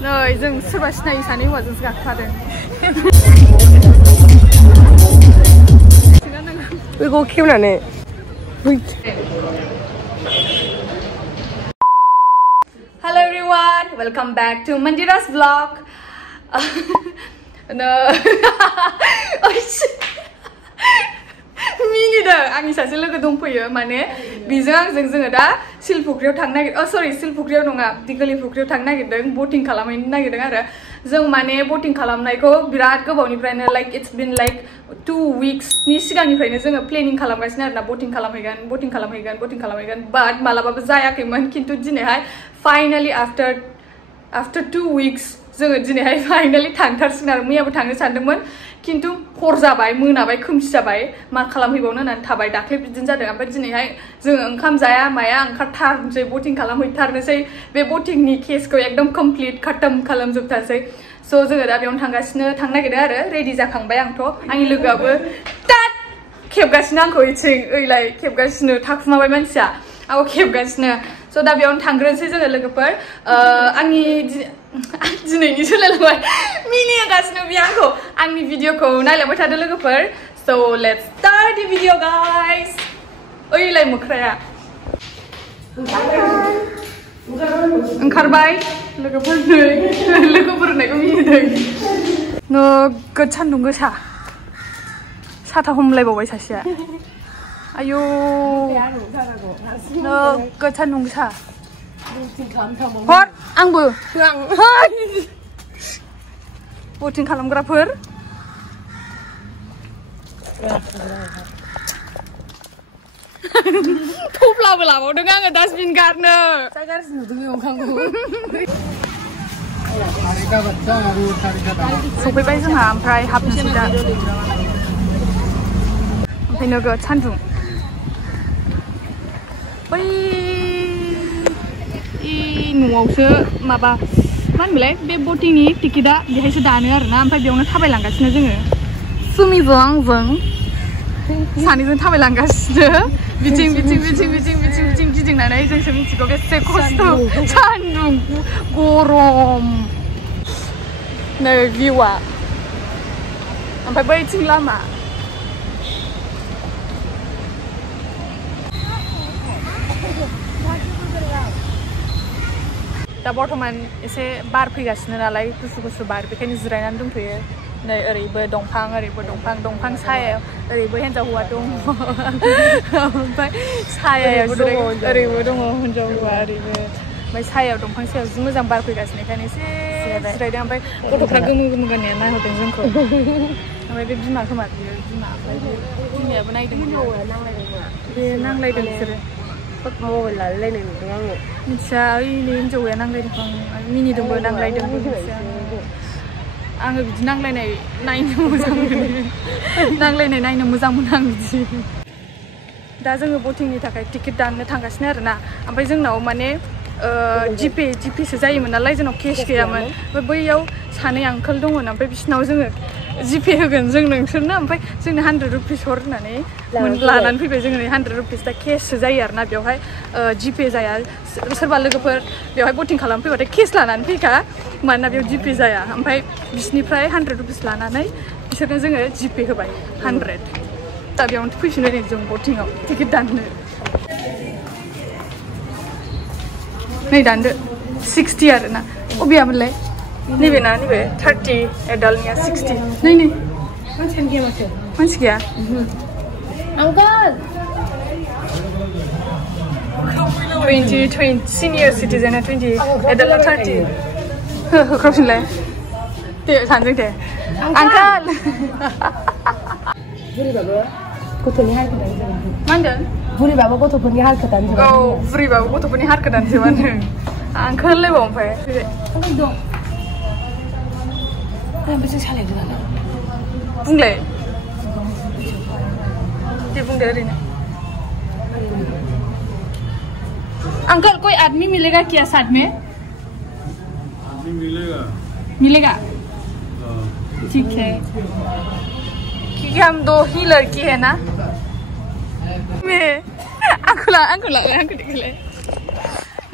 नै जों सोरबा सिनायै सानै हौवाजोंसो गाखोफादों बेखौ खेवनानै Hello everyone, welcome back to Mandira's vlog. No. मिनिदों आंनि सासे लोगो दंफैयो माने बिजों आंजों जोङो दा सिलफुख्रियाव थांनो नागिरदों सरि सिलफुख्रियाव नङा दिगोलि फुख्रियाव थांनो नागिरदों बोटिं खालामहैनो नागिरदों आरो जों माने बोटिं खालामनायखौ बिराद गोबावनिफ्रायनो लाइक इट्स बिन लाइक 2 weeksनि सिगांनिफ्रायनो जोङो प्लेनिं खालामगासिनो आरोना बोटिं खालामहैगोन बाट मालाबाबो जायाखैमोन खिन्थु दिनैहाय फाइनाली आफ्टर 2 weeks जोङो दिनैहाय फाइनाली थांथारसिगोन आरो मैयाबो थांनो सानदोंमोन खिन्थु हर जाबाय मोनाबाय खोमसि जाबाय मा खालामहैबावनो होननानै थाबाय दाख्लै बिदिनो जादों ओमफ्राय दिनैहाय जोङो ओंखाम जाया माया ओंखारथारनोसै बोटिं खालामहैथारनोसै बे बोटिंनि केसखौ एकदम कमप्लिट खतम खालामजोबथारसै स' जोङो दा बेयावनो थांनो नागिरदों आरो रेडि जाखांबाय आंथ' आंनि लोगोआबो तात खेबगासिनो आंखौ इथिं ओइलाय खेबगासिनो थाखुमाबाय मानसिया आंखौ खेबगासिनो स' दा बेयावनो थांग्रोनोसै जोङो लोगोफोर आंनि दिनैनि सोलायलांबाय मिनिगासिनो बियो आंखौ आंनि भिडिअखौ नायलांबाय थादो लोगोफोर स' let's start the video guys ओइलाय मोख्राया ओंखारबाय लोगोफोर होननायखौ मिनिदों नोगोद सान्दुं गोसा साथा हमलायबावबाय सासेया आयौ नोगोद सान्दुं गोसा हर आंबो बोटिं खालामग्राफोर थफ्लाबो लाबावदों आङो डास्टबिन गारनो सफैबाय जोंहा ओमफ्राय हाबनोसै दा ओमफ्राय नोगोद सान्दुं बै न'आवसो माबा मा होनोमोनलाय बे बोटिंनि टिकेटआ बेहायसो दानो आरोना ओमफ्राय बेयावनो थाबायलांगासिनो जोङो सुमिजों आंजों सानैजों थाबायलांगासिनो बिथिं गिदिंनानै जोंसो मिथिगौ बेसे खस्थ' सान्दुं गरम नै भिउआ ओमफ्राय बैथिं लामा दा बर्थमान एसे बार फैगासिनो नालाय गुसु बार बेखायनो जिरायनानै दंथ'यो नै ओरैबो दंफां सायायाव ओरैबो हिन्जाव हौवा दं ओमफ्राय सायायाव ओरैबो दङ हिन्जाव हौवा ओरैबो ओमफ्राय सायायाव दंफां सायाव जि मोजां बार फैगासिनो बेखायनो एसे जिरायदों ओमफ्य गथ'फ्रा गोमो गाननाया नायहरदों जोंखौ ओमफ्राय बे बिमा खोमा बियो बिमा ओमफ्राय बिमायाबो नायदों बे नांलायदों बिसोरो मबाइल लालायनाय नुदों आङो मिथिया ओइनै हिन्जावया नांलायदों आं मिनिदोंबो नांलायदोंबो मिथिया आङो बिदि नांलायनाय नायनो मोजां मोनो आं बिदि दा जोङो बोटिंनि थाखाय टिकेट दाननो थांगासिनो आरोना ओमफ्राय जोंनाव माने जिपेसो जायोमोन नालाय जोंनाव केस गैयामोन ओमफ्राय बैयाव सानै आंकोल दंमोन ओमफ्राय बिसिनाव जोङो जिपे होगोन जों नोंसोरनो ओमफ्राय जोंनो 100 रुपिस हर होननानै लानानै फैबाय जोङो 100 रुपिस दा केससो जायो आरोना बेवहाय जिपे जाया सोरबा लोगोफोर बेवहाय बोटिं खालामफैबाथाय केस लानानै फैखा मानोना बेयाव जिपे जाया ओमफ्राय बिसिनिफ्राय 100 रुपिस लानानै बिसोरनो जोङो जिपे होबाय 100 दा बेयावनो फैफिनबाय नै जों बोटिंआव टिकेट दाननो नै दानदो 60 आरोना अबेयामोनलाय नैबे ना नैबे 30 एडाल्टनिया 60 नै मानसि गैया अंकल 20 सिनियर सिटिजेना 20 एडाल्टना 30 होख्रावफिनलाय दे सानजों दे आंकाल बुरिबाबो गथ'नि हारखौ दानजोबा मा होनदों बुरिबाबो गथ'फोरनि हारखौ दानजोबा औ बुरिबाबो गथ'फोरनि हारखौ दानजोबानो आंकाल लायबाव ओमफ्राय दं बेजों सालायदो नामा बुंलाय दे बुंदो ओरैनो अंकल कोई आदमी मिलेगा क्या साथ में आदमी मिलेगा ठीक है क्योंकि हम 2 ही लड़की है ना मैं आंखौ दिखलाय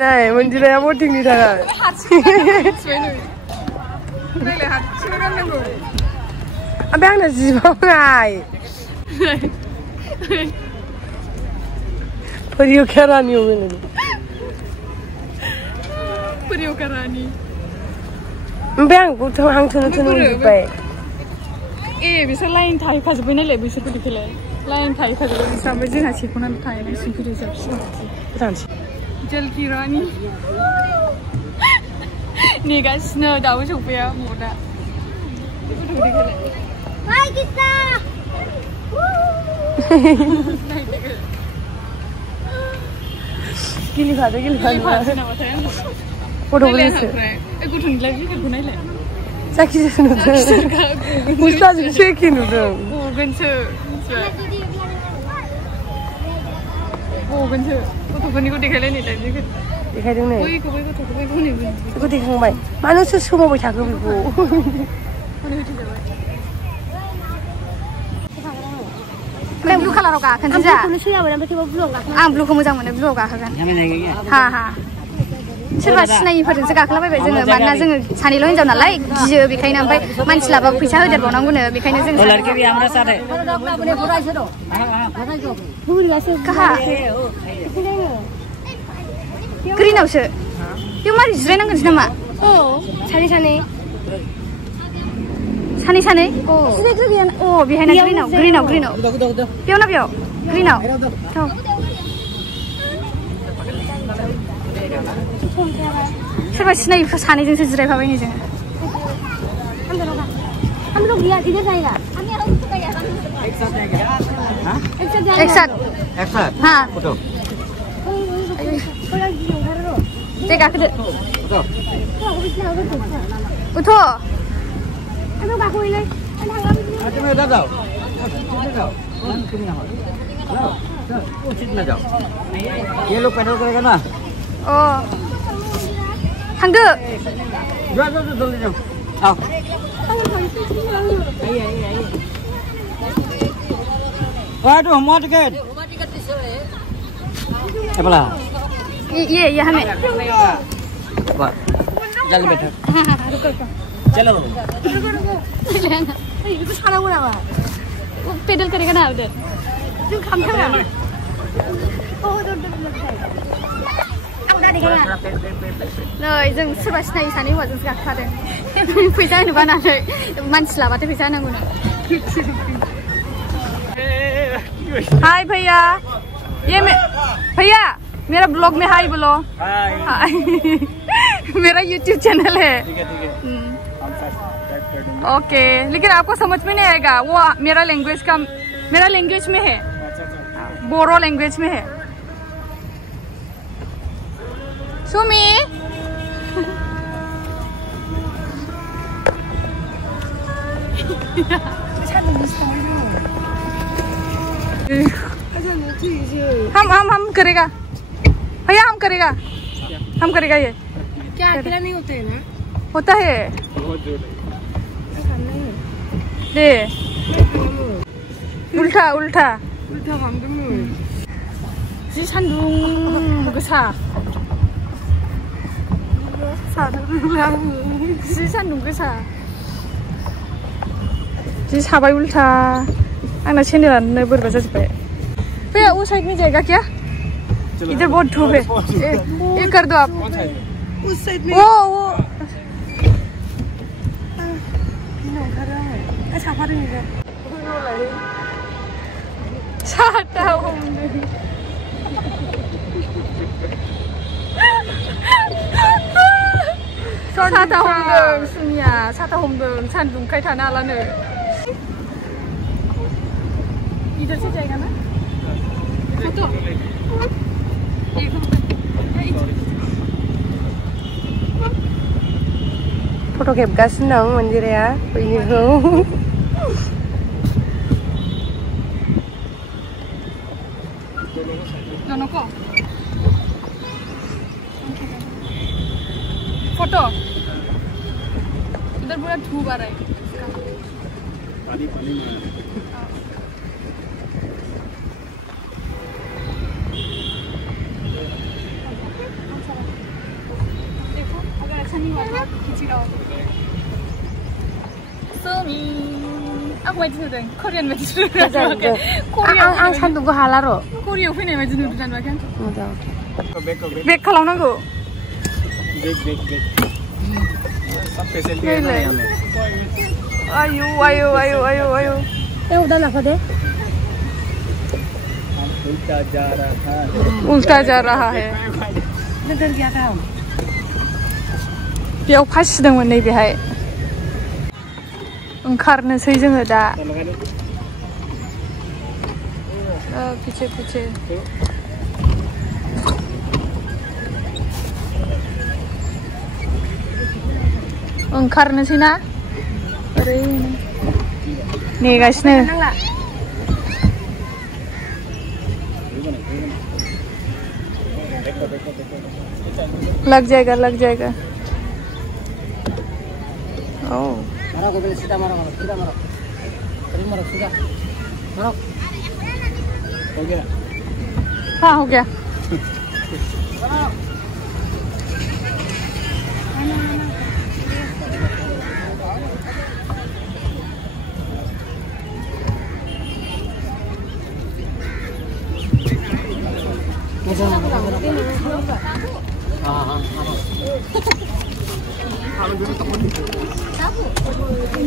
नै मन्दिराया बोटिंनि थाखाय नायलाय हारसिंनो गाननांगौ ओमफ्राय आंना जिबावनाय परियोखारानियाव होनो परियोखारानि ओमफ्राय आं गथ' हांथोनो नुजोब्बाय ए बिसोर लाइन थाहैखाजोब्बाय नालाय बिसोरखौ देखायलाय लाइन थाहैखाजोब्बाय बिसोर ओमफ्राय जोंहा सेख'नानै थाहैनांसिगोन रिजार्भसिन जलकिरानि नेगासिनो दाबो सफैया मदा गेलेफादो नामाथाय गथ'नि लाइफ जेकेटखौ नायलाय जाखिजाया नुदों गस्लाजोंसो एखे नुदों गगोनसो गथ'फोरनिखौ देखायलायनाय लाइफ जेकेट देखायदों नै बेखौ देखांबाय मानो सोर सोमावबाय थाखो बेखौ आं ब्लु कालाराव गाखोनोसै जा आं ब्लुखौ मोजां मोनो ब्लुआव गाखोगोन हा सोरबा सिनायिफोरजोंसो गाखोलाबायबाय जोङो मानोना जोङो सानैल' हिनजाव नालाय गियो बेखायनो ओमफ्राय मानसि लाबाबो फैसा होदेरबावनांगौनो बेखायनो जों ग्रिनावसो बेयाव मारै जिरायनांगोनसो नामा सानै जिरायग्रा गैया अ बेहायना ग्रिनाव बेयाव ना बेयाव ग्रिनाव सोरबा सिनायिफोर सानैजोंसो जिरायफाबाय नै जोङो एक साथ हाँ दे गाखोदो उथ' थांदो Waduh, mau tiket? Apa? Iya हमें Apa? Jalan betul. चलो itu salah gue apa pedal kiri kan udah itu kamu kan oh udah udah deh kan नै जों सोरबा सिनायि सानै हौवाजोंसो गाखोफादों फैसा होनो बानानै मानसि लाबाथाय फैसा होनांगौनो हाय भैया ये भैया मेरा ब्लॉग में हाय बोलो हाय मेरा YouTube चैनल है ओके लेकिन आपको समझ में नहीं आएगा वो मेरा लैंग्वेज में है बोरो लैंग्वेज में है सुमी हम करेगा भैया हम करेगा ये क्या अकेला नहीं होते है ना होता है दे उल्टा खालामदोंमोन जि सान्दुं गोसा जि सान्दुं गोसा जि साबाय उल्टा आंना चेनेलानो बोरैबा जाजोब्बाय भैया वो साइड में जाएगा क्या इधर बहुत धूप है ये कर दो आप उस साइड में वो साथा हमदों सुनिया साथा हमदों सान्दुंखाय थानो हालानो इधर से जाएगा ना फट' खेबगासिनो दं मन्दिराया बयनिखौ फोटो इधर पूरा धूप आ रहा है पानी में देखो अगर अच्छा नहीं हुआ तो खींची रहो aku baca tu, Korean baca tu. Ang sandu gua halaro. Korea punya baca tu kan bagian. Mudah. Bek kalau nago. Bek. सब फैसिलिटी है ना यहाँ में। आयो। Eh udah lah deh. उल्टा जा रहा है। Bener dia kan. बेयाव फासिदोंमोन नै बेहाय ओंखारनोसै जोङो दा पिछे ओंखारनोसै ना ओरैनो नेगासिनो लग जाएगा Oh. मारो को सीधा मारो सीधा मारो सीधा मारो हो गया हाँ हो गया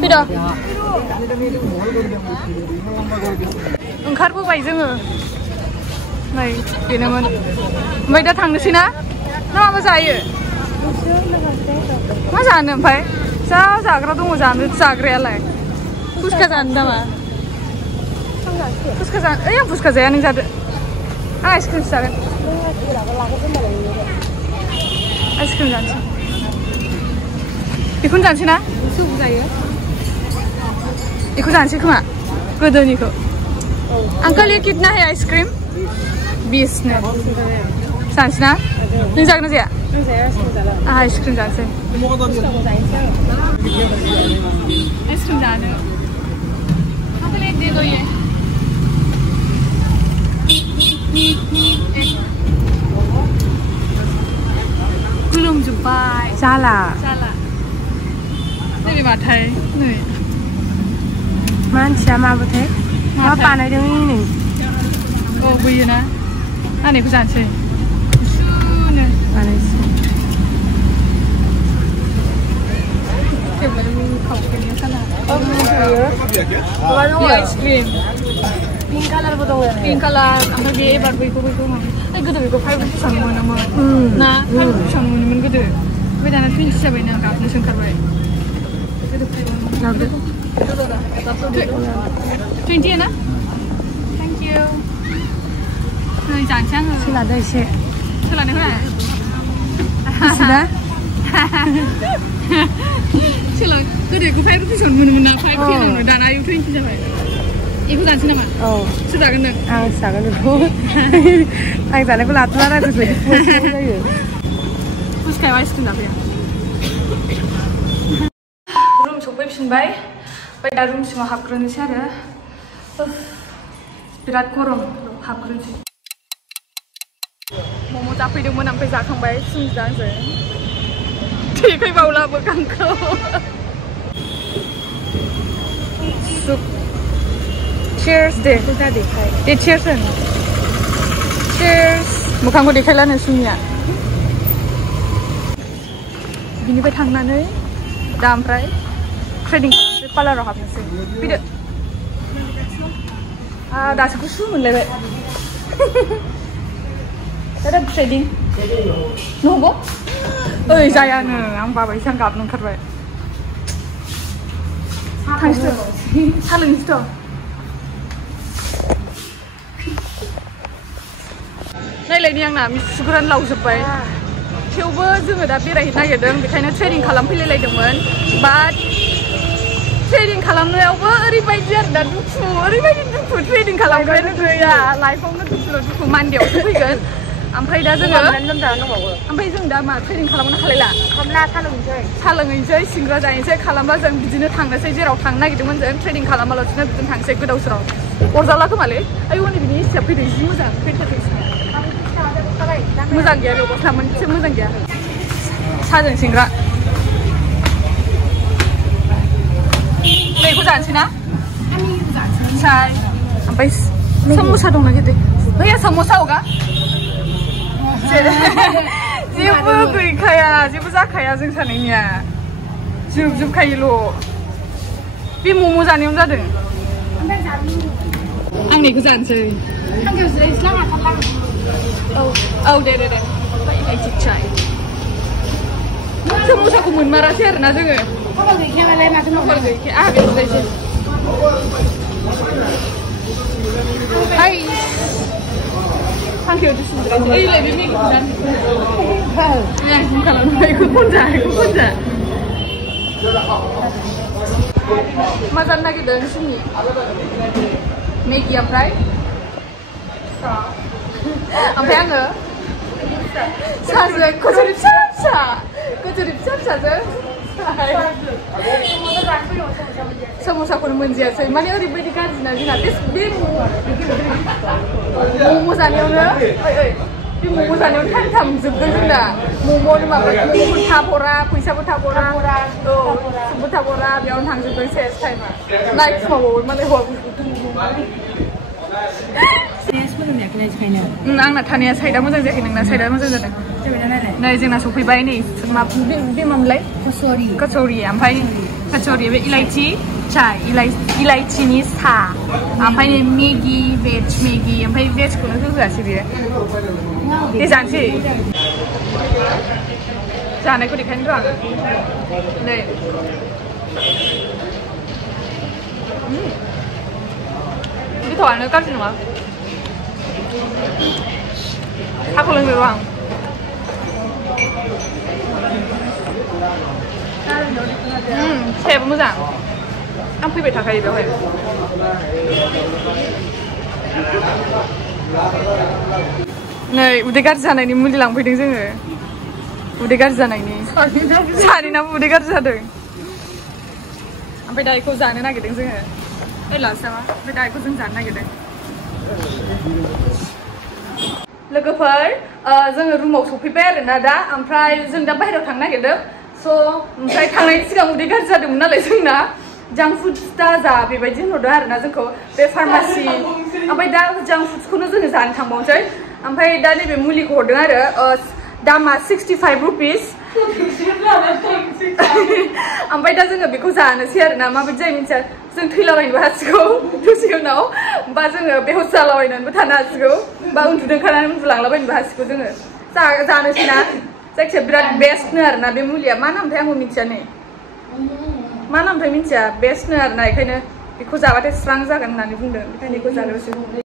Pida. ओंखारबोबाय जोङो नै बेनोमोन ओमफ्राय दा थांनोसै ना माबा जायो मा जानो ओमफ्राय जाग्रा दङ जानो जाग्रायालाय फुसका जानो नामा फुसका जानो आं फुसका जाया नों जादो आं आइसक्रिमसो जागोन आइसक्रिम जानोसै बेखौनो जानोसै ना बेखौ जानोसै खोमा गोदोनिखौ अंकल ये कितना है आइसक्रीम 20 ने जानोसै ना नों जागोन ना जाया आइसक्रीम जानोसै आइसक्रीम जानो अंकल एक दे दो ये खुलुमजोब्बाय जाला नैबे माथाय नै मानसिया माबोथाय मा बानायदों नै औ बैयो ना आंनिखौ जानोसै गुसुनो बानायसै खावसेनिया खाना आइसक्रिम पिंक कालारबो दङ पिंक कालार ओमफ्राय बे एबार बैखौ गोदो बेखौ 5 रुपिसावनो मोनोमोन ना 5 रुपिसावनो मोनोमोन गोदो ओमफ्राय दाना 20 जाबाय ना गाबनोसो ओंखारबाय 20 है ना थैंक यू नै जानोसै आङो सोलादो एसे सोलानो होआ सुदा सोला गोदो 5 रुपिसावनो मोनोमोन ना 5 पेनावनो दाना 20 जाबाय बेखौ जानोसै नामा औ सोजागोन नों आं जागोन बेखौ आं जानायखौ लाथ'ला रायजो बायदि जायो फुसकायाव आइसक्रिम जाफैया रुम सफैफिनबाय ओमफ्राय दा रुम सिङाव हाबग्रोनोसै आरो बिराद गरम हाबग्रोनोसै मम' जाफैदोंमोन ओमफ्राय जाखांबाय सुनिता आंजों देखायबावला मोखांखौ Cheers deh. Deh cheers kan. Cheers. मोखांखौ देखायलानो सुनिया बिनिफ्राय थांनानै दा ओमफ्राय ट्रेडिं खालामनोसै पार्लाराव हाबनोसै फैदो दासो गुसु मोनलायबाय दा ट्रेडिं नंगौ ओइ जायानो आं बाबायसो आं गाबनो ओंखारबाय थांसै साहा लोंनोसैथ' नायलायनि आंना मुसुगुरानो लावजोब्बाय थेवबो जोङो दा बेरायहैनो नागिरदों बेखायनो ट्रेडिं खालामफैलायलायदोंमोन बाट ट्रेडिं खालामनायावबो ओरैबायदि आरो दा दुखु ओरैबायदि दुखु ट्रेडिं खालामग्रायानो गैया लाइफआवनो दुखु मान्डेआवसो फैगोन ओमफ्राय दा जोङो ओमफ्राय जों दा मा ट्रेडिं खालामनो हालायला साहा लोंहैनोसै सिंग्रा जाहैनोसै खालामबा जों बिदिनो थांनोसै जेराव थांनो नागिरदोंमोन जों ट्रेडिं खालामालासिनो बिदिनो थांसै गोदाव सोराव अरजाला खोमालै आयौ नै बिनि एसिया फैदों जि मोजां फैथारदों मोजां गैया बेयाव मोनसे मोजां गैया साहाजों सिंग्रा नै जानोसै ना चाय ओमफ्राय samosa dong lagi deh oh ya samosa होगा जेबो गैखाया जेबो जाखाया जों सानैनिया जोबखायोल' बे मम' जानायावनो जादों आं नैखौ जानोसै औ दे चाय samosa'खौ मोनमारासै आरोना जोङो खबर गैखायाबालाय माथो खबर गैखाया आहा बेनोसै Hai. Thank you just ini lebih mikir kan. Ya, kalau mau ikut pun dah. Mazan lagi dari sini. Maggie apa? Apa yang ke? Saja, kau cari saja. Samosa ko मोनजायासै माने ओरैबायदि गाज्रि ना जोंना बे मम' जानायावनो बे मम' जानायावनो थाम जोबदों जोंना मम'आवनो माबा मम'खौ थाबरा फैसाबो थाबरा सबबो थाबरा बेयावनो थांजोबदों सेस टाइमा नायखुमाबावो माने हौवा आंना थानाया साइडआ मोजां जायाखै नोंना साइडआ मोजां जादों नै जोंना सफैबाय नै बे मामोनलाय कचौरि ओमफ्राय कचौरि बे इलायची चाय इलायचीनि सा ओमफ्राय मेगि भेज मेगि ओमफ्राय भेजखौनो होआसै बियो दे जानोसै जानायखौ देखायनो र' आं नै गोथावानो गाज्रि नङा साहाखौ लोंनो र' आं सायाबो मोजां आं फैबाय थाखायो बेवहाय नै उदै गाज्रि जानायनि मुलि लांफैदों जोङो उदै गाज्रि जानायनि सानैनाबो उदै गाज्रि जादों ओमफ्राय दा बेखौ जानो नागिरदों जोङो लास्ट नामा ओमफ्राय दा बेखौ जों जानो नागिरदों लोगोफोर जोङो रुमाव सफैबाय आरोना दा ओमफ्राय जों दा बाहेरायाव थांनो नागिरदों स' ओमफ्राय थांनायनि सिगां उदै गाज्रि जादोंमोन नालाय जोंना जांक फुड दा जा बेबायदि होनहरदों आरोना जोंखौ बे फार्मासि ओमफ्राय दा जांक फुड्सखौनो जोङो जानो थांबावनोसै ओमफ्राय दा नैबे मुलिखौ हरदों आरो दामा 65 रुपिस ओमफ्राय दा जोङो बेखौ जानोसै आरोना माबायदि जायो मिथिया जों थैलाबायनोबो हासिगौ दसे उनाव बा जोङो बेहुस जालाबायनानैबो थानो हासिगौ बा उन्दुदों खानानै उन्दुलांलाबायनोबो हासिगौ जोङो जानोसै ना जायखिया बिराद बेस्टनो आरोना बे मुलिया मा नामथाय आंबो मिथिया नै मा नामथाय मिथिया बेस्टनो आरोना बेखायनो बेखौ जाबाथाय स्रां जागोन होननानै बुंदों बेखायनो बेखौ जाग्रोसै